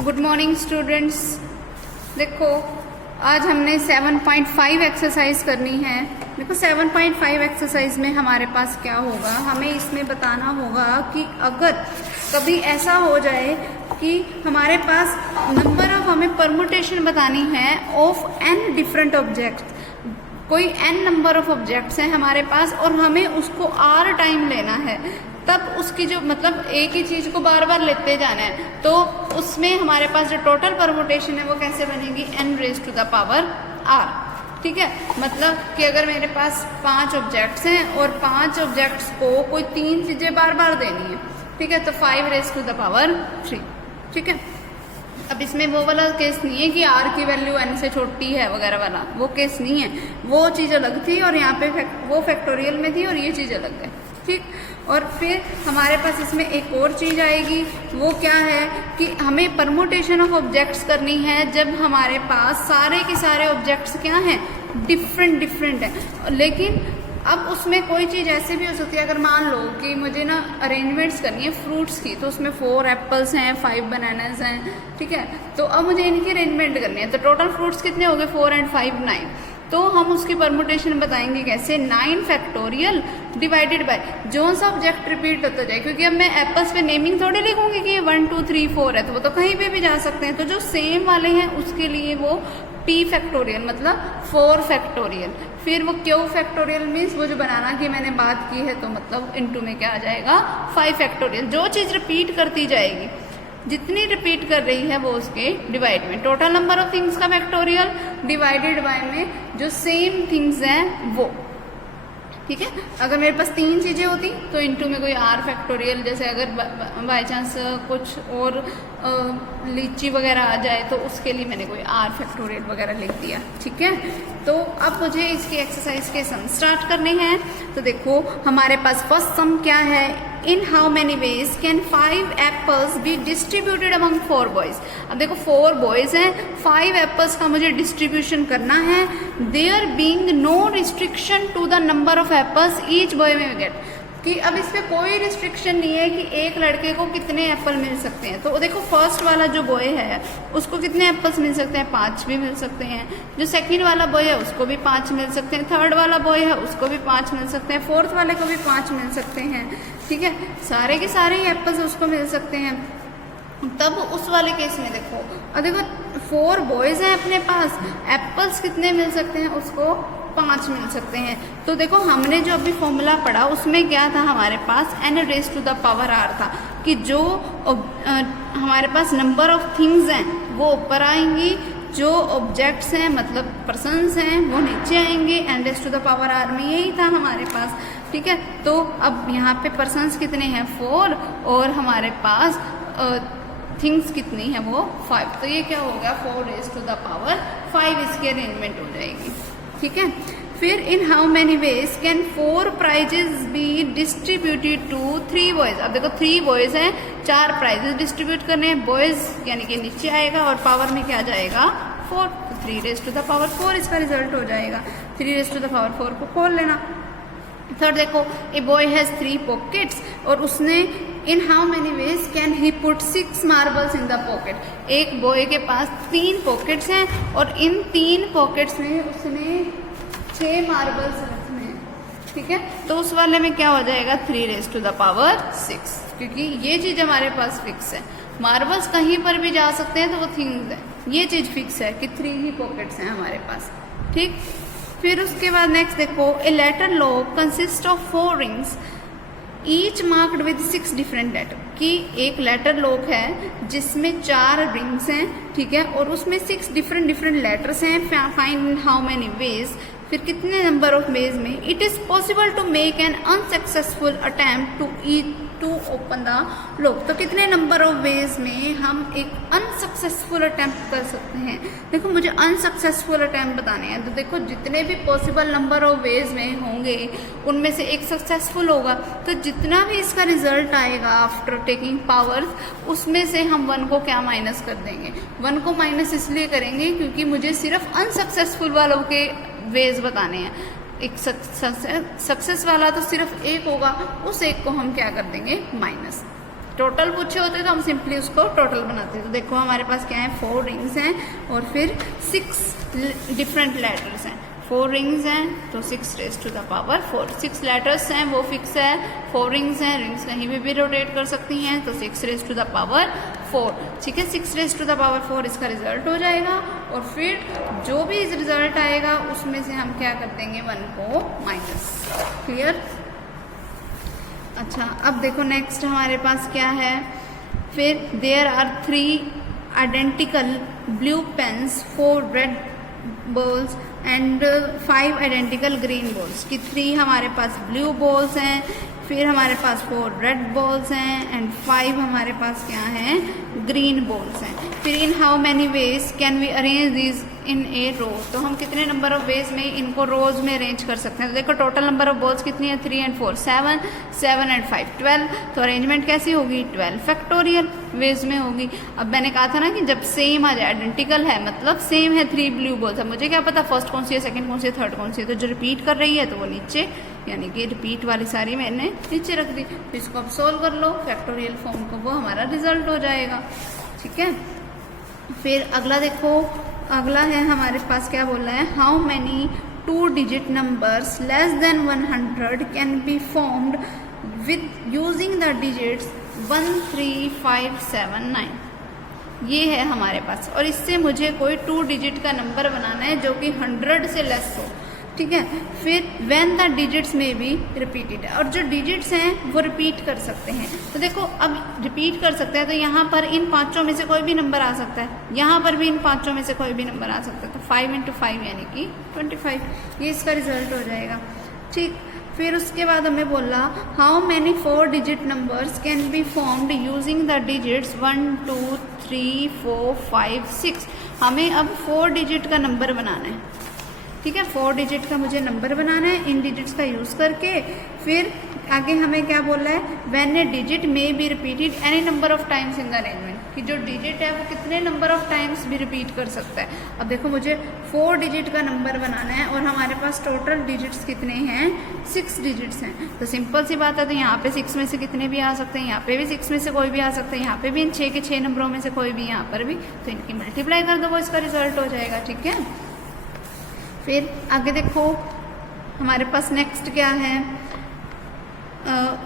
Good morning students. देखो आज हमने 7.5 एक्सरसाइज करनी है। देखो 7.5 एक्सरसाइज में हमारे पास क्या होगा, हमें इसमें बताना होगा कि अगर कभी ऐसा हो जाए कि हमारे पास नंबर ऑफ, हमें परमुटेशन बतानी है ऑफ n डिफरेंट ऑब्जेक्ट, कोई n नंबर ऑफ ऑब्जेक्ट्स हैं हमारे पास और हमें उसको r टाइम लेना है, तब उसकी जो मतलब एक ही चीज को बार बार लेते जाना है, तो उसमें हमारे पास जो टोटल परमुटेशन है वो कैसे बनेगी, n raise to the power r। ठीक है, मतलब कि अगर मेरे पास 5 ऑब्जेक्ट्स हैं और 5 ऑब्जेक्ट्स को कोई 3 चीजें बार बार देनी है, ठीक है, तो 5 रेज़ टू द पावर 3। ठीक है, अब इसमें वो वाला केस नहीं है कि r की वैल्यू n से छोटी है वगैरह वाला, वो केस नहीं है, वो चीज़ अलग थी और यहाँ पे वो फैक्टोरियल में थी और ये चीज़ अलग है। ठीक, और फिर हमारे पास इसमें एक और चीज़ आएगी, वो क्या है कि हमें परमुटेशन ऑफ ऑब्जेक्ट्स करनी है जब हमारे पास सारे के सारे ऑब्जेक्ट्स क्या हैं, डिफरेंट हैं। लेकिन अब उसमें कोई चीज़ ऐसे भी हो सकती है, अगर मान लो कि मुझे ना अरेंजमेंट्स करनी है फ्रूट्स की, तो उसमें 4 एप्पल्स हैं, 5 बनानास हैं, ठीक है, तो अब मुझे इनकी अरेंजमेंट करनी है, तो टोटल फ्रूट्स कितने हो गए, 4 and 5 9। तो हम उसकी परमुटेशन बताएंगे कैसे, 9 फैक्टोरियल डिवाइडेड बाय जो सा ऑब्जेक्ट रिपीट होता जाए, क्योंकि अब मैं एप्पल्स पे नेमिंग थोड़ी लिखूंगी कि 1 2 3 4 है, तो वो तो कहीं पे भी जा सकते हैं, तो जो सेम वाले हैं उसके लिए वो p फैक्टोरियल मतलब 4 फैक्टोरियल, फिर वो q फैक्टोरियल मीन्स वो जो बनाना की मैंने बात की है, तो मतलब इनटू में क्या आ जाएगा 5 फैक्टोरियल। जो चीज़ रिपीट करती जाएगी, जितनी रिपीट कर रही है वो उसके डिवाइड में, टोटल नंबर ऑफ थिंग्स का फैक्टोरियल डिवाइडेड बाय में जो सेम थिंग्स हैं वो। ठीक है, अगर मेरे पास 3 चीज़ें होती तो इनटू में कोई r फैक्टोरियल, जैसे अगर बाई चांस कुछ और लीची वगैरह आ जाए तो उसके लिए मैंने कोई r फैक्टोरियल वगैरह लिख दिया। ठीक है, तो अब मुझे इसकी एक्सरसाइज के सम स्टार्ट करने हैं। तो देखो हमारे पास फर्स्ट सम क्या है, इन how many ways can 5 apples be distributed among 4 boys. अब देखो 4 बॉयज हैं, 5 एप्पल्स का मुझे डिस्ट्रीब्यूशन करना है, there being no restriction to the number of apples each boy may get, कि अब इस पे कोई रिस्ट्रिक्शन नहीं है कि एक लड़के को कितने एप्पल मिल सकते हैं। तो देखो फर्स्ट वाला जो बॉय है उसको कितने एप्पल्स मिल सकते हैं, 5 भी मिल सकते हैं। जो सेकंड वाला बॉय है उसको भी 5 मिल सकते हैं, थर्ड वाला बॉय है उसको भी 5 मिल सकते हैं, फोर्थ वाले को भी 5 मिल सकते हैं। ठीक है, सारे के सारे ही एप्पल्स उसको मिल सकते हैं। तब उस वाले केस में देखो, और देखो 4 बॉयज हैं अपने पास, एप्पल्स कितने मिल सकते हैं, उसको 5 मिल सकते हैं। तो देखो हमने जो अभी फॉर्मूला पढ़ा उसमें क्या था, हमारे पास n raise to the power r था, कि जो हमारे पास नंबर ऑफ थिंग्स हैं वो ऊपर आएंगी, जो ऑब्जेक्ट्स हैं मतलब पर्सन्स हैं वो नीचे आएंगे, n raise to the power r में यही था हमारे पास। ठीक है, तो अब यहाँ पे पर्सन्स कितने हैं 4 और हमारे पास थिंग्स कितनी है वो 5, तो ये क्या हो गया 4 रेज़ टू द पावर 5, इसकी अरेंजमेंट हो जाएगी। ठीक है, फिर in how many ways can 4 prizes be distributed to 3 boys. अब देखो 3 बॉयज हैं, 4 प्राइजेस डिस्ट्रीब्यूट करने हैं, बॉयज यानी कि नीचे आएगा और पावर में क्या जाएगा 4, तो 3 रेज़ टू द पावर 4 इसका रिजल्ट हो जाएगा। 3 रेज़ टू द पावर 4 को खोल लेना। थर्ड देखो, ए बॉय हैज 3 पॉकेट्स और उसने इन how many ways can he put 6 marbles in the pocket. एक बॉय के पास 3 पॉकेट्स हैं और इन 3 पॉकेट्स में उसने 6 मार्बल्स रखने हैं। ठीक है, तो उस वाले में क्या हो जाएगा 3 रेज़ टू द पावर 6, क्योंकि ये चीज़ हमारे पास फिक्स है। मार्बल्स कहीं पर भी जा सकते हैं तो वो थिंग्स है, ये चीज़ फिक्स है कि 3 ही पॉकेट्स हैं हमारे पास। ठीक, फिर उसके बाद नेक्स्ट देखो, a letter lock consist of 4 rings each marked with 6 different letter, कि एक लेटर लॉक है जिसमें 4 रिंग्स हैं, ठीक है, और उसमें 6 डिफरेंट लेटर्स हैं। फाइंड हाउ मैनी वेज, फिर कितने नंबर ऑफ वेज में it is possible to make an unsuccessful attempt to open the lock. तो कितने नंबर ऑफ वेज में हम एक अनसक्सेसफुल अटेम्प्ट कर सकते हैं। देखो मुझे अनसक्सेसफुल अटेम्प्ट बताने हैं, तो देखो जितने भी पॉसिबल नंबर ऑफ वेज में होंगे उनमें से एक सक्सेसफुल होगा, तो जितना भी इसका रिजल्ट आएगा आफ्टर टेकिंग पावर्स, उसमें से हम 1 को क्या माइनस कर देंगे, 1 को माइनस इसलिए करेंगे क्योंकि मुझे सिर्फ अनसक्सेसफुल वालों के वेज बताने हैं। एक सक्सेस वाला तो सिर्फ एक होगा, उस एक को हम क्या कर देंगे माइनस। टोटल पूछे होते तो हम सिंपली उसको टोटल बनाते। तो देखो हमारे पास क्या है, 4 रिंग्स हैं और फिर 6 डिफरेंट लेटर्स हैं। 4 रिंग्स हैं तो 6 raise to the power 4। 6 letters हैं वो फिक्स है, 4 रिंग्स हैं, रिंग्स कहीं भी रोटेट कर सकती हैं, तो 6 रेज़ टू द पावर 4। ठीक है, 6 रेज़ टू द पावर 4 इसका रिजल्ट हो जाएगा। और फिर जो भी रिजल्ट आएगा उसमें से हम क्या कर देंगे, 1 को माइनस। क्लियर? अच्छा, अब देखो नेक्स्ट हमारे पास क्या है, फिर there are 3 identical blue pens, 4 red balls and 5 identical green balls की 3 हमारे पास ब्लू बॉल्स हैं, फिर हमारे पास 4 रेड बॉल्स हैं एंड 5 हमारे पास क्या हैं, ग्रीन बॉल्स हैं। फिर in how many ways can we arrange these in a row, तो हम कितने नंबर ऑफ वेज में इनको रोज में अरेंज कर सकते हैं। तो देखो टोटल नंबर ऑफ बॉल्स कितनी है, 3 एंड 4 7, 7 एंड 5 12। तो अरेंजमेंट कैसी होगी, 12 फैक्टोरियल वेज में होगी। अब मैंने कहा था ना कि जब सेम आ जाए, आइडेंटिकल है मतलब सेम है, 3 ब्लू बॉल्स है, मुझे क्या पता फर्स्ट कौन सी है, सेकंड कौन सी है, थर्ड कौन सी है, तो जो रिपीट कर रही है तो वो नीचे, यानी कि रिपीट वाली सारी मैंने नीचे रख दी। तो इसको अब सोल्व कर लो फैक्टोरियल फॉर्म को, वो हमारा रिजल्ट हो जाएगा। ठीक है, फिर अगला देखो, अगला है हमारे पास क्या बोला है, how many 2 digit numbers less than 100 can be formed with using the digits 1 3 5 7 9। ये है हमारे पास, और इससे मुझे कोई 2 डिजिट का नंबर बनाना है जो कि 100 से लेस हो। ठीक है, फिर व्हेन द डिजिट्स में बी रिपीटेड, और जो डिजिट्स हैं वो रिपीट कर सकते हैं। तो देखो अब रिपीट कर सकते हैं, तो यहाँ पर इन 5 में से कोई भी नंबर आ सकता है, यहाँ पर भी इन 5 में से कोई भी नंबर आ सकता है। तो 5 × 5 यानी कि 25, ये इसका रिजल्ट हो जाएगा। ठीक, फिर उसके बाद हमें बोला how many 4 digit numbers can be formed using the digits 1 2 3 4 5 6। हमें अब 4 डिजिट का नंबर बनाना है। ठीक है, 4 डिजिट का मुझे नंबर बनाना है इन डिजिट्स का यूज करके। फिर आगे हमें क्या बोला है, व्हेन ए डिजिट में be repeated any number of times in the arrangement, कि जो डिजिट है वो कितने नंबर ऑफ टाइम्स भी रिपीट कर सकता है। अब देखो मुझे 4 डिजिट का नंबर बनाना है और हमारे पास टोटल डिजिट्स कितने हैं, 6 डिजिट्स हैं। तो सिंपल सी बात है, तो यहाँ पे 6 में से कितने भी आ सकते हैं, यहाँ पे भी 6 में से कोई भी आ सकता है, यहाँ पे भी इन 6 के 6 नंबरों में से कोई भी, यहाँ पर भी, तो इनकी मल्टीप्लाई कर दो, वो इसका रिजल्ट हो जाएगा। ठीक है, फिर आगे देखो हमारे पास नेक्स्ट क्या है,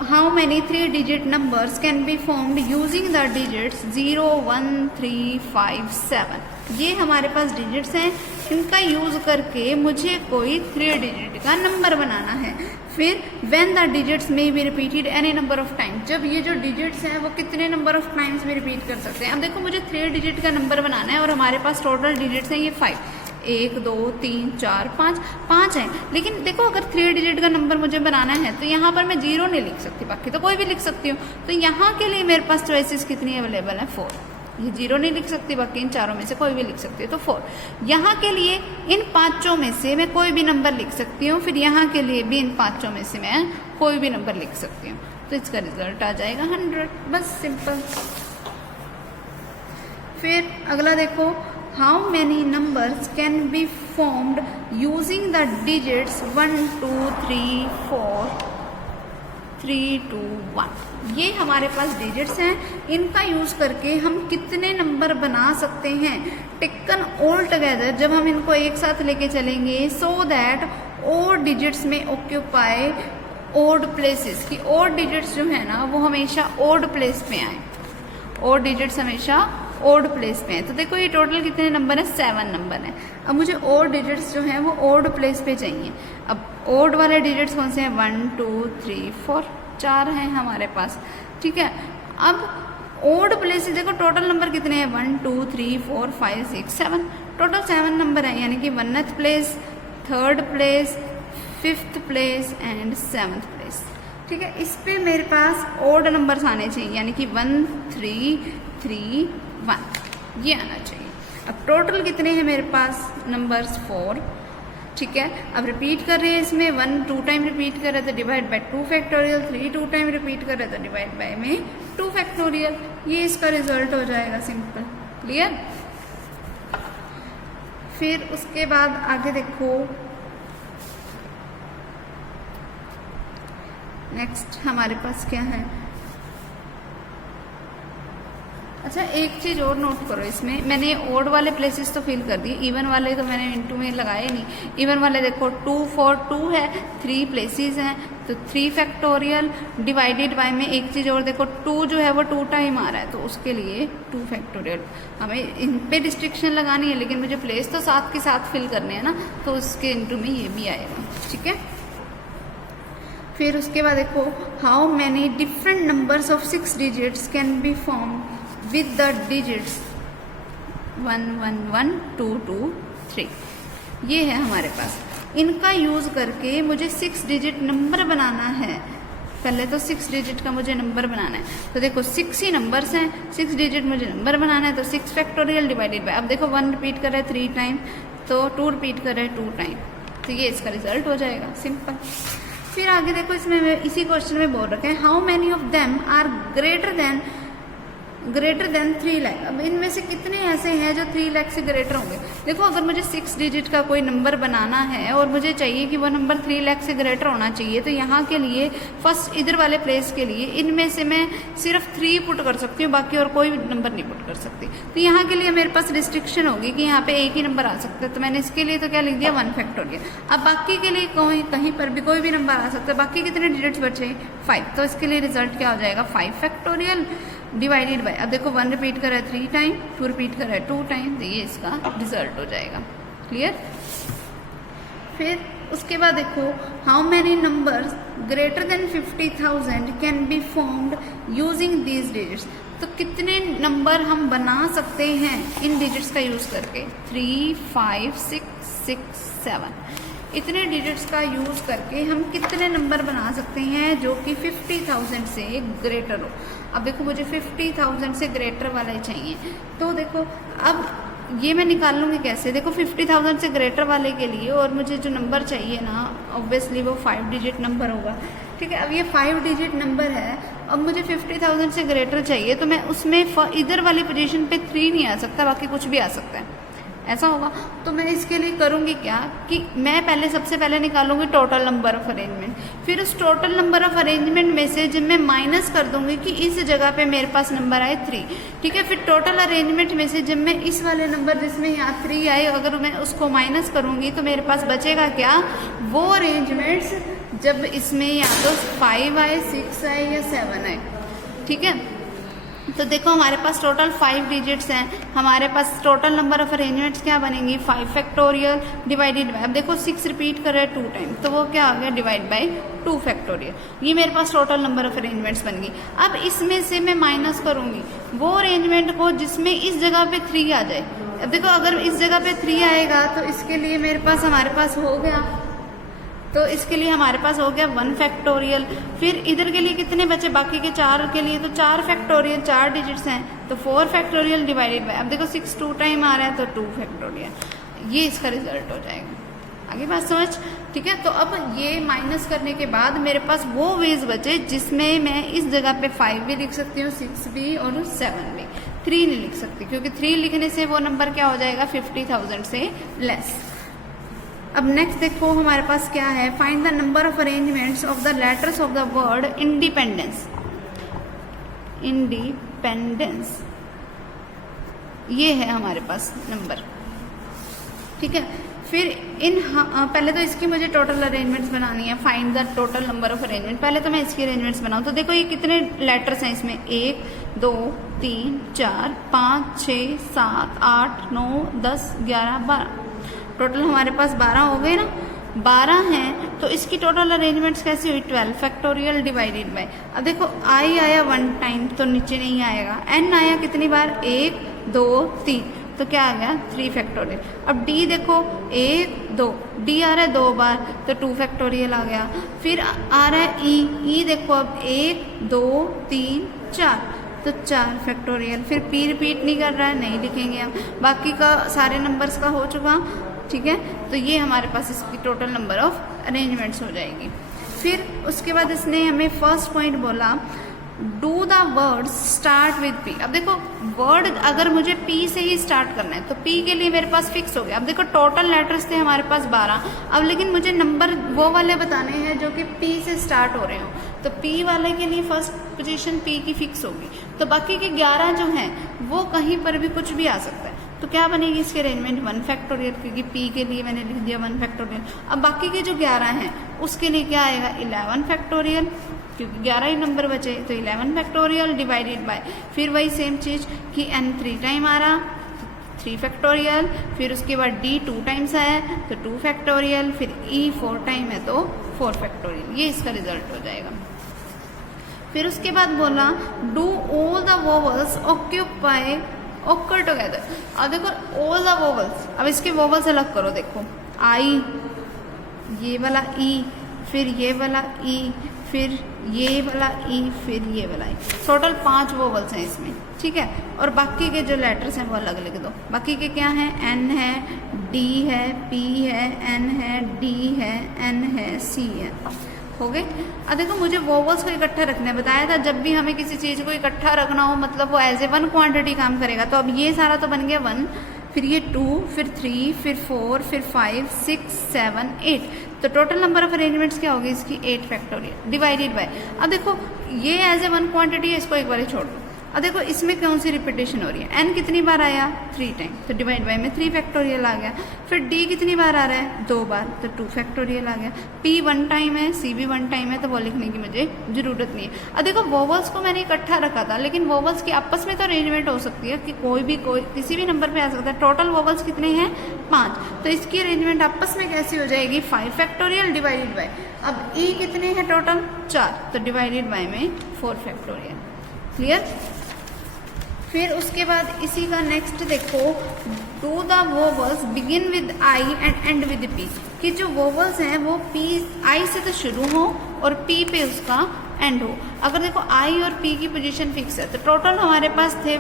how many 3 digit numbers can be formed using the digits 0 1 3 5 7। ये हमारे पास डिजिट्स हैं, इनका यूज करके मुझे कोई 3 डिजिट का नंबर बनाना है। फिर व्हेन द डिजिट्स में be repeated any number of time, जब ये जो डिजिट्स हैं वो कितने नंबर ऑफ टाइम्स में रिपीट कर सकते हैं। अब देखो मुझे 3 डिजिट का नंबर बनाना है और हमारे पास टोटल डिजिट्स हैं ये 5, 1 2 3 4 5 है। लेकिन देखो अगर 3 डिजिट का नंबर मुझे बनाना है तो यहाँ पर मैं 0 नहीं लिख सकती, बाकी तो कोई भी लिख सकती हूँ। तो यहाँ के लिए मेरे पास चॉइसेस कितनी अवेलेबल है, 4। ये 0 नहीं लिख सकती, बाकी इन चारों में से कोई भी लिख सकती है, तो 4। यहाँ के लिए इन 5 में से मैं कोई भी नंबर लिख सकती हूँ, फिर यहाँ के लिए भी इन 5 में से मैं कोई भी नंबर लिख सकती हूँ, तो इसका रिजल्ट आ जाएगा 100। बस सिंपल। फिर अगला देखो, how many numbers can be formed using the digits 1 2 3 4 3 2 1। ये हमारे पास डिजिट्स हैं, इनका यूज करके हम कितने नंबर बना सकते हैं टेकन ऑल टुगेदर, जब हम इनको एक साथ लेके चलेंगे, सो दैट और डिजिट्स में ऑक्यूपाई ओड प्लेसेस, की ओड डिजिट्स जो है ना वो हमेशा ओड प्लेस पे आए, ओड डिजिट्स हमेशा ओड प्लेस पे है। तो देखो ये टोटल कितने नंबर है, 7 नंबर है। अब मुझे ओड डिजिट्स जो है वो ओड प्लेस पे चाहिए। अब ओड वाले डिजिट्स कौन से हैं, 1 2 3 4, 4 हैं हमारे पास। ठीक है, अब ओड प्लेस देखो टोटल नंबर कितने हैं, 1 2 3 4 5 6 7, टोटल 7 नंबर है, यानी कि 1th place, 3rd place, 5th place and 7th place. ठीक है, इस पे मेरे पास ओड नंबर्स आने चाहिए, यानी कि 1 3 3 1, ये आना चाहिए। अब टोटल कितने हैं मेरे पास नंबर्स, 4। ठीक है, अब रिपीट कर रहे हैं इसमें, 1 2 टाइम रिपीट कर रहे हैं तो divide by 2 factorial, 3 2 time repeat कर रहे हैं तो डिवाइड बाय में 2 फैक्टोरियल, ये इसका रिजल्ट हो जाएगा। Simple, clear. फिर उसके बाद आगे देखो, नेक्स्ट हमारे पास क्या है, अच्छा एक चीज़ और नोट करो, इसमें मैंने ओड वाले प्लेसेस तो फिल कर दिए, इवन वाले तो मैंने इनटू में लगाए नहीं। इवन वाले देखो 2 4 2 है, 3 प्लेसेस हैं, तो 3 फैक्टोरियल डिवाइडेड बाय में एक चीज़ और देखो 2 जो है वो 2 टाइम आ रहा है, तो उसके लिए 2 फैक्टोरियल। हमें इन पे रिस्ट्रिक्शन लगानी है, लेकिन मुझे प्लेस तो साथ के साथ फिल करने हैं ना, तो उसके इनटू में ये भी आएगा, ठीक है। फिर उसके बाद देखो how many different numbers of 6 digits can be form with the digits 1 1 1 2 2 3। ये है हमारे पास, इनका यूज़ करके मुझे 6 डिजिट नंबर बनाना है। पहले तो 6 डिजिट का मुझे नंबर बनाना है, तो देखो 6 ही नंबर्स हैं, 6 डिजिट मुझे नंबर बनाना है, तो 6 फैक्टोरियल डिवाइडेड बाय, अब देखो 1 रिपीट कर रहा है 3 टाइम, तो 2 रिपीट कर रहा है 2 टाइम, तो ये इसका रिजल्ट हो जाएगा, सिंपल। फिर आगे देखो इसमें इसी क्वेश्चन में बोल रखे हैं how many of them are greater than 3 lakh. अब इनमें से कितने ऐसे हैं जो 3 लाख से ग्रेटर होंगे। देखो अगर मुझे 6 डिजिट का कोई नंबर बनाना है और मुझे चाहिए कि वो नंबर 3 लाख से ग्रेटर होना चाहिए, तो यहाँ के लिए फर्स्ट इधर वाले प्लेस के लिए इनमें से मैं सिर्फ 3 पुट कर सकती हूँ, बाकी और कोई नंबर नहीं पुट कर सकती। तो यहाँ के लिए मेरे पास रिस्ट्रिक्शन होगी कि यहाँ पे एक ही नंबर आ सकता है, तो मैंने इसके लिए तो क्या लिख दिया 1 फैक्टोरियल। अब बाकी के लिए कहीं पर भी कोई भी नंबर आ सकता है, बाकी कितने डिजिट्स बचे 5, तो इसके लिए रिजल्ट क्या हो जाएगा 5 फैक्टोरियल डिवाइडेड बाय, अब देखो 1 रिपीट कर रहा है 3 टाइम, 2 रिपीट कर रहा है 2 टाइम, तो ये इसका रिजल्ट हो जाएगा, क्लियर। फिर उसके बाद देखो how many numbers greater than 50,000 can be formed using these digits. तो कितने नंबर हम बना सकते हैं इन डिजिट्स का यूज करके, 3 5 6 6 7, इतने डिजिट्स का यूज करके हम कितने नंबर बना सकते हैं जो कि 50,000 से ग्रेटर हो। अब देखो मुझे 50,000 से ग्रेटर वाला ही चाहिए, तो देखो अब ये मैं निकाल लूँगी कैसे। देखो 50,000 से ग्रेटर वाले के लिए और मुझे जो नंबर चाहिए ना, ऑब्वियसली वो 5 डिजिट नंबर होगा, ठीक है। अब ये 5 डिजिट नंबर है, अब मुझे 50,000 से ग्रेटर चाहिए, तो मैं उसमें इधर वाली पोजीशन पे 3 नहीं आ सकता, बाकी कुछ भी आ सकता है, ऐसा होगा। तो मैं इसके लिए करूँगी क्या कि मैं सबसे पहले निकालूंगी टोटल नंबर ऑफ अरेंजमेंट, फिर उस टोटल नंबर ऑफ अरेंजमेंट में से जब मैं माइनस कर दूंगी कि इस जगह पे मेरे पास नंबर आए 3, ठीक है। फिर टोटल अरेंजमेंट में से जब मैं इस वाले नंबर जिसमें यहाँ 3 आए, अगर मैं उसको माइनस करूँगी तो मेरे पास बचेगा क्या, वो अरेंजमेंट्स जब इसमें या तो 5 आए 6 आए या 7 आए, ठीक है। तो देखो हमारे पास टोटल 5 डिजिट्स हैं, हमारे पास टोटल नंबर ऑफ अरेंजमेंट्स क्या बनेंगी 5 फैक्टोरियल डिवाइडेड बाय, अब देखो 6 रिपीट कर रहा है 2 टाइम, तो वो क्या आ गया डिवाइड बाय 2 फैक्टोरियल, ये मेरे पास टोटल नंबर ऑफ अरेंजमेंट्स बन गई। अब इसमें से मैं माइनस करूंगी वो अरेंजमेंट को जिसमें इस जगह पे 3 आ जाए। अब देखो अगर इस जगह पे 3 आएगा तो इसके लिए हमारे पास हो गया, तो इसके लिए हमारे पास हो गया 1 फैक्टोरियल। फिर इधर के लिए कितने बचे, बाकी के 4 के लिए तो 4 फैक्टोरियल, 4 डिजिट्स हैं, तो 4 फैक्टोरियल डिवाइडेड बाय, अब देखो 6 2 टाइम आ रहा है तो 2 फैक्टोरियल, ये इसका रिजल्ट हो जाएगा। आगे बात समझ, ठीक है। तो अब ये माइनस करने के बाद मेरे पास वो वेज बचे जिसमें मैं इस जगह पे 5 भी लिख सकती हूँ, 6 भी और 7 भी, 3 नहीं लिख सकती क्योंकि 3 लिखने से वो नंबर क्या हो जाएगा 50,000 से लेस। अब नेक्स्ट देखो हमारे पास क्या है, find the number of arrangements of the letters of the word independence. Independence ये है हमारे पास नंबर, ठीक है। फिर पहले तो इसकी मुझे टोटल अरेंजमेंट्स बनानी है, find the total number of arrangement. पहले तो मैं इसकी अरेंजमेंट्स बनाऊँ, तो देखो ये कितने लेटर्स हैं इसमें, 1 2 3 4 5 6 7 8 9 10 11 12, टोटल हमारे पास 12 हो गए ना, 12 हैं। तो इसकी टोटल अरेंजमेंट्स कैसी हुई 12 फैक्टोरियल डिवाइडेड बाय, अब देखो आई आया 1 टाइम तो नीचे नहीं आएगा, एन आया कितनी बार 1 2 3, तो क्या आ गया 3 फैक्टोरियल। अब डी देखो 1 2, डी आ रहा है 2 बार तो 2 फैक्टोरियल आ गया। फिर आ रहा है ई देखो अब 1 2 3 4, तो 4 फैक्टोरियल। फिर पी रिपीट नहीं कर रहा है, नहीं लिखेंगे हम, बाकी का सारे नंबर्स का हो चुका, ठीक है। तो ये हमारे पास इसकी टोटल नंबर ऑफ अरेंजमेंट्स हो जाएगी। फिर उसके बाद इसने हमें फर्स्ट पॉइंट बोला do the word start with P. अब देखो वर्ड अगर मुझे पी से ही स्टार्ट करना है तो पी के लिए मेरे पास फिक्स हो गया। अब देखो टोटल लेटर्स थे हमारे पास 12, अब लेकिन मुझे नंबर वो वाले बताने हैं जो कि पी से स्टार्ट हो रहे हो, तो P वाले के लिए फर्स्ट पोजीशन P की फिक्स होगी, तो बाकी के 11 जो हैं वो कहीं पर भी कुछ भी आ सकता है। तो क्या बनेगी इसकी अरेंजमेंट 1 फैक्टोरियल, क्योंकि P के लिए मैंने लिख दिया 1 फैक्टोरियल। अब बाकी के जो 11 हैं उसके लिए क्या आएगा 11 फैक्टोरियल, क्योंकि 11 ही नंबर बचे, तो 11 फैक्टोरियल डिवाइडेड बाय, फिर वही सेम चीज़ कि n 3 टाइम आ रहा 3 फैक्टोरियल, फिर उसके बाद D 2 टाइम्स आया तो 2 फैक्टोरियल, फिर E 4 टाइम है तो 4 फैक्टोरियल। ये इसका रिजल्ट हो जाएगा। फिर उसके बाद बोला do all the vowels occupy occur together. अब देखो ऑल द वोवल्स, अब इसके वोवल्स अलग करो, देखो आई, ये वाला ई, फिर ये वाला ई, फिर ये वाला ई, फिर ये वाला ई, टोटल 5 वोवल्स हैं इसमें, ठीक है। और बाकी के जो लेटर्स हैं वो अलग लिख दो। बाकी के क्या हैं, एन है, डी है, पी है, एन है, डी है, एन है, सी है, हो गए। अब देखो मुझे वोवल्स को इकट्ठा रखना है, बताया था जब भी हमें किसी चीज़ को इकट्ठा रखना हो मतलब वो एज ए 1 क्वांटिटी काम करेगा। तो अब ये सारा तो बन गया 1, फिर ये 2, फिर 3, फिर 4, फिर 5, 6, 7, 8, तो टोटल नंबर ऑफ अरेंजमेंट्स क्या होगी इसकी 8 फैक्टोरियल डिवाइडेड बाय। अब देखो ये एज ए 1 क्वांटिटी है, इसको एक बार ही छोड़ दो। अब देखो इसमें कौन सी रिपीटेशन हो रही है, n कितनी बार आया 3 टाइम, तो डिवाइड बाय में 3 फैक्टोरियल आ गया। फिर d कितनी बार आ रहा है 2 बार, तो 2 फैक्टोरियल आ गया। p 1 टाइम है, c भी 1 टाइम है, तो वो लिखने की मुझे जरूरत नहीं है। अब देखो वोवल्स को मैंने इकट्ठा रखा था, लेकिन वोवल्स की आपस में तो अरेंजमेंट हो सकती है कि कोई किसी भी नंबर पे आ सकता है। टोटल वोवल्स कितने हैं 5, तो इसकी अरेंजमेंट आपस में कैसी हो जाएगी 5 फैक्टोरियल डिवाइडेड बाय। अब e कितने हैं टोटल 4, तो डिवाइडेड बाय में 4 फैक्टोरियल। क्लियर। फिर उसके बाद इसी का नेक्स्ट देखो, do the vowels begin with I and and with P, कि जो वोवल्स हैं वो पी आई से तो शुरू हो और पी पे उसका एंड हो। अगर देखो आई और पी की पोजीशन फिक्स है, तो टोटल हमारे पास थे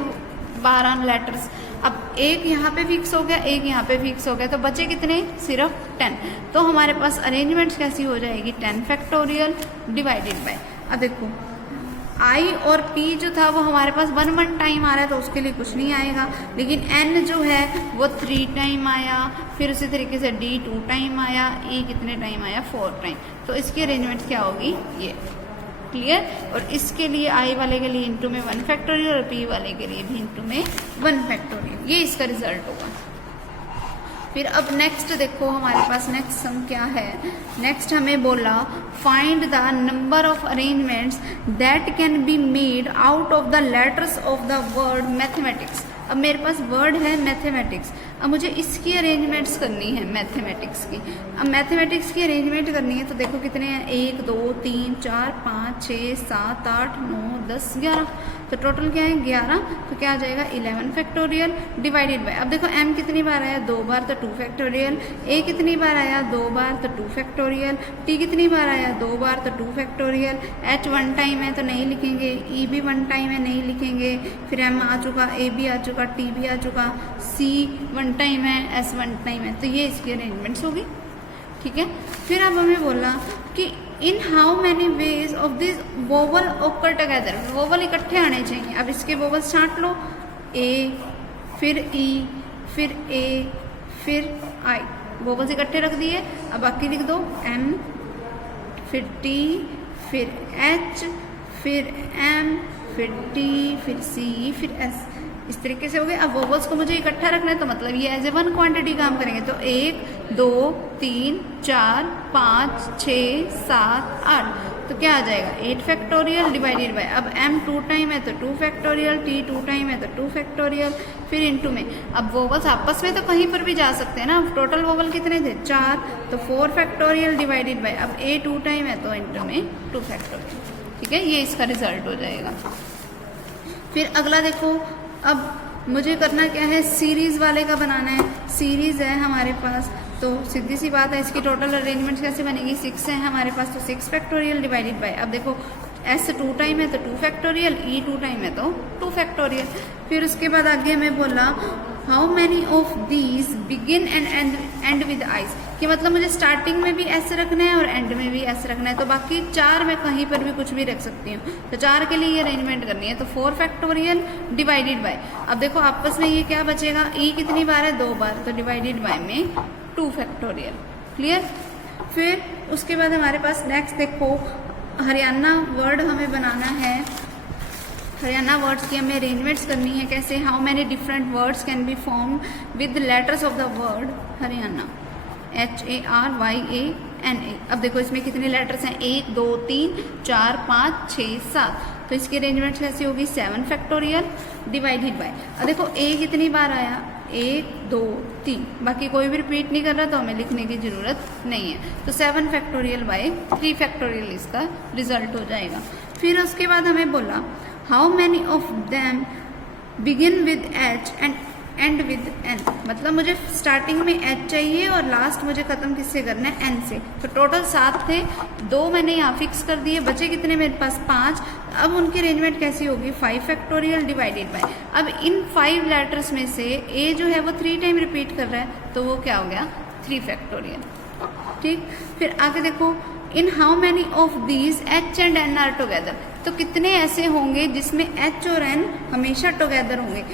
12 लेटर्स। अब एक यहाँ पे फिक्स हो गया, एक यहाँ पे फिक्स हो गया, तो बचे कितने सिर्फ 10। तो हमारे पास अरेंजमेंट्स कैसी हो जाएगी 10 फैक्टोरियल डिवाइडेड बाय। अब देखो आई और पी जो था वो हमारे पास 1 टाइम आ रहा है, तो उसके लिए कुछ नहीं आएगा, लेकिन एन जो है वो 3 टाइम आया, फिर उसी तरीके से डी 2 टाइम आया, ई कितने टाइम आया 4 टाइम, तो इसकी अरेंजमेंट क्या होगी ये। क्लियर। और इसके लिए आई वाले के लिए इंटू में 1 फैक्टोरियल और पी वाले के लिए भी इंटू में 1 फैक्टोरियल, ये इसका रिजल्ट होगा। फिर अब नेक्स्ट देखो हमारे पास नेक्स्ट सम क्या है। नेक्स्ट हमें बोला find the number of arrangements that can be made out of the letters of the word mathematics. अब मेरे पास वर्ड है मैथमेटिक्स, अब मुझे इसकी अरेंजमेंट्स करनी है मैथमेटिक्स की। अब मैथमेटिक्स की अरेंजमेंट करनी है तो देखो कितने हैं 1 2 3 4 5 6 7 8 9 10 11, तो टोटल क्या है 11, तो क्या आ जाएगा 11 फैक्टोरियल डिवाइडेड बाय। अब देखो m कितनी बार आया 2 बार, तो 2 फैक्टोरियल, a कितनी बार आया 2 बार, तो 2 फैक्टोरियल, t कितनी बार आया 2 बार, तो 2 फैक्टोरियल, h 1 टाइम है तो नहीं लिखेंगे, e भी 1 टाइम है नहीं लिखेंगे, फिर m आ चुका, a भी आ चुका, t भी आ चुका, c 1 टाइम है, s 1 टाइम है, तो ये इसकी अरेंजमेंट्स होगी। ठीक है। फिर अब हमें बोला कि इन how many ways of this vowel occur together, vowel इकट्ठे आने चाहिए। अब इसके वोवल छांट लो, ए फिर ई फिर ए फिर आई, वोवल्स इकट्ठे रख दिए। अब बाकी लिख दो एन फिर टी फिर एच फिर एम फिर टी फिर सी फिर एस, इस तरीके से हो गए। अब वोवल्स को मुझे इकट्ठा रखना है तो मतलब ये एज ए 1 क्वांटिटी काम करेंगे, तो 1 2 3 4 5 6 7 8, तो क्या आ जाएगा 8 फैक्टोरियल डिवाइडेड बाय। अब m 2 टाइम है तो 2 फैक्टोरियल, t 2 टाइम है तो 2 फैक्टोरियल, फिर इनटू में। अब वोवल्स आपस में तो कहीं पर भी जा सकते हैं ना, टोटल वोवल कितने थे 4, तो 4 फैक्टोरियल डिवाइडेड बाय। अब a 2 टाइम है तो इनटू में 2 फैक्टोरियल। ठीक है, ये इसका रिजल्ट हो जाएगा। फिर अगला देखो, अब मुझे करना क्या है, सीरीज वाले का बनाना है। सीरीज है हमारे पास, तो सीधी सी बात है इसकी टोटल अरेंजमेंट कैसे बनेगी, 6 है हमारे पास तो 6 फैक्टोरियल डिवाइडेड बाय। अब देखो s 2 टाइम है तो 2 फैक्टोरियल, e 2 टाइम है तो 2 फैक्टोरियल। फिर उसके बाद आगे हमें बोला how many of these begin and and with eyes, कि मतलब मुझे स्टार्टिंग में भी ऐसे रखना है और एंड में भी ऐसे रखना है, तो बाकी 4 में कहीं पर भी कुछ भी रख सकती हूँ, तो 4 के लिए ये अरेंजमेंट करनी है, तो 4 फैक्टोरियल डिवाइडेड बाय। अब देखो आपस में ये क्या बचेगा, e कितनी बार है 2 बार, तो डिवाइडेड बाय में 2 फैक्टोरियल। क्लियर। फिर उसके बाद हमारे पास नेक्स्ट देखो हरियाणा वर्ड हमें बनाना है, हरियाणा वर्ड्स की हमें अरेंजमेंट्स करनी है। कैसे? How many different words can be form with letters of the word Haryana, HARYANA। अब देखो इसमें कितने लेटर्स हैं, 1 2 3 4 5 6 7। तो इसकी अरेंजमेंट कैसी होगी? 7 फैक्टोरियल डिवाइडेड बाय, अब देखो a कितनी बार आया, 1 2 3, बाकी कोई भी रिपीट नहीं कर रहा तो हमें लिखने की जरूरत नहीं है। तो 7 फैक्टोरियल बाय 3 फैक्टोरियल इसका रिजल्ट हो जाएगा। फिर उसके बाद हमें बोला how many of them begin with H and and with N, मतलब मुझे स्टार्टिंग में H चाहिए और लास्ट मुझे खत्म किससे करना है? N से। तो टोटल 7 थे, 2 मैंने यहाँ फिक्स कर दिए, बचे कितने मेरे पास? 5। अब उनकी अरेंजमेंट कैसी होगी? 5 फैक्टोरियल डिवाइडेड बाय, अब इन 5 लेटर्स में से A जो है वो 3 टाइम रिपीट कर रहा है तो वो क्या हो गया? 3 फैक्टोरियल। ठीक, फिर आगे देखो in how many of these H and N are together, तो कितने ऐसे होंगे जिसमें H और N हमेशा टुगेदर होंगे।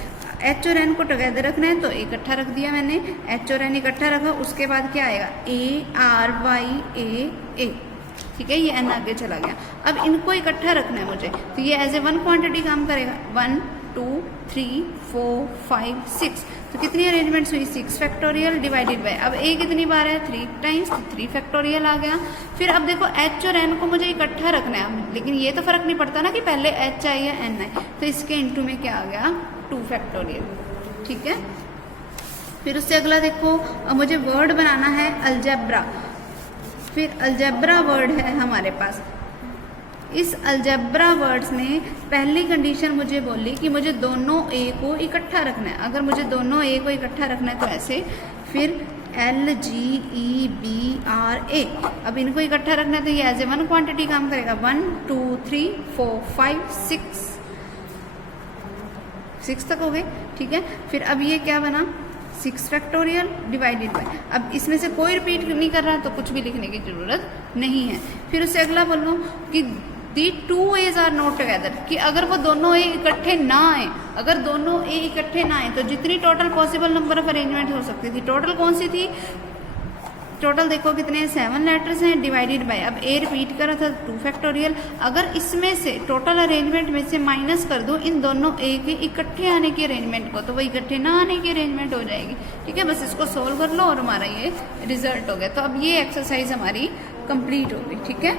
H और N को टुगेदर रखना है तो इकट्ठा रख दिया मैंने, H और N इकट्ठा रखा, उसके बाद क्या आएगा? ARYAA। ठीक है, ये N आगे चला गया। अब इनको इकट्ठा रखना है मुझे, तो ये एज ए 1 क्वांटिटी काम करेगा। 1 2 3 4 5 6, तो कितनी अरेंजमेंट्स हुई? 6 फैक्टोरियल डिवाइडेड बाय, अब A कितनी बार है? 3 टाइम्स, तो 3 फैक्टोरियल आ गया। फिर अब देखो H और N को मुझे इकट्ठा रखना है, लेकिन ये तो फर्क नहीं पड़ता ना कि पहले H आए या N आए, तो इसके इंटू में क्या आ गया? 2 फैक्टोरियल। ठीक है, फिर उससे अगला देखो, अब मुझे वर्ड बनाना है अलजेब्रा। फिर अलजेब्रा वर्ड है हमारे पास। इस अलजेब्रा वर्ड्स में पहली कंडीशन मुझे बोली कि मुझे दोनों A को इकट्ठा रखना है। अगर मुझे दोनों A को इकट्ठा रखना है तो ऐसे, फिर LGEBRA, अब इनको इकट्ठा रखना है तो ये एज ए 1 क्वांटिटी काम करेगा। 1 2 3 4 5 6 तक हो गए। ठीक है, फिर अब ये क्या बना? 6 फैक्टोरियल डिवाइडेड बाय, अब इसमें से कोई रिपीट नहीं कर रहा तो कुछ भी लिखने की जरूरत नहीं है। फिर उससे अगला बोलो कि दी 2 A's आर नॉट टुगेदर, कि अगर वो दोनों A इकट्ठे ना आए, अगर दोनों A इकट्ठे ना आए तो जितनी total possible number of arrangement हो सकती थी, टोटल कौन सी थी? टोटल देखो कितने 7 लेटर्स हैं डिवाइडेड बाय, अब A रिपीट करा था 2 फैक्टोरियल। अगर इसमें से टोटल अरेंजमेंट में से माइनस कर दो इन दोनों A के इकट्ठे आने की अरेंजमेंट को, तो वो इकट्ठे ना आने की अरेंजमेंट हो जाएगी। ठीक है, बस इसको सोल्व कर लो और हमारा ये रिजल्ट हो गया। तो अब ये एक्सरसाइज हमारी कंप्लीट हो गई। ठीक है।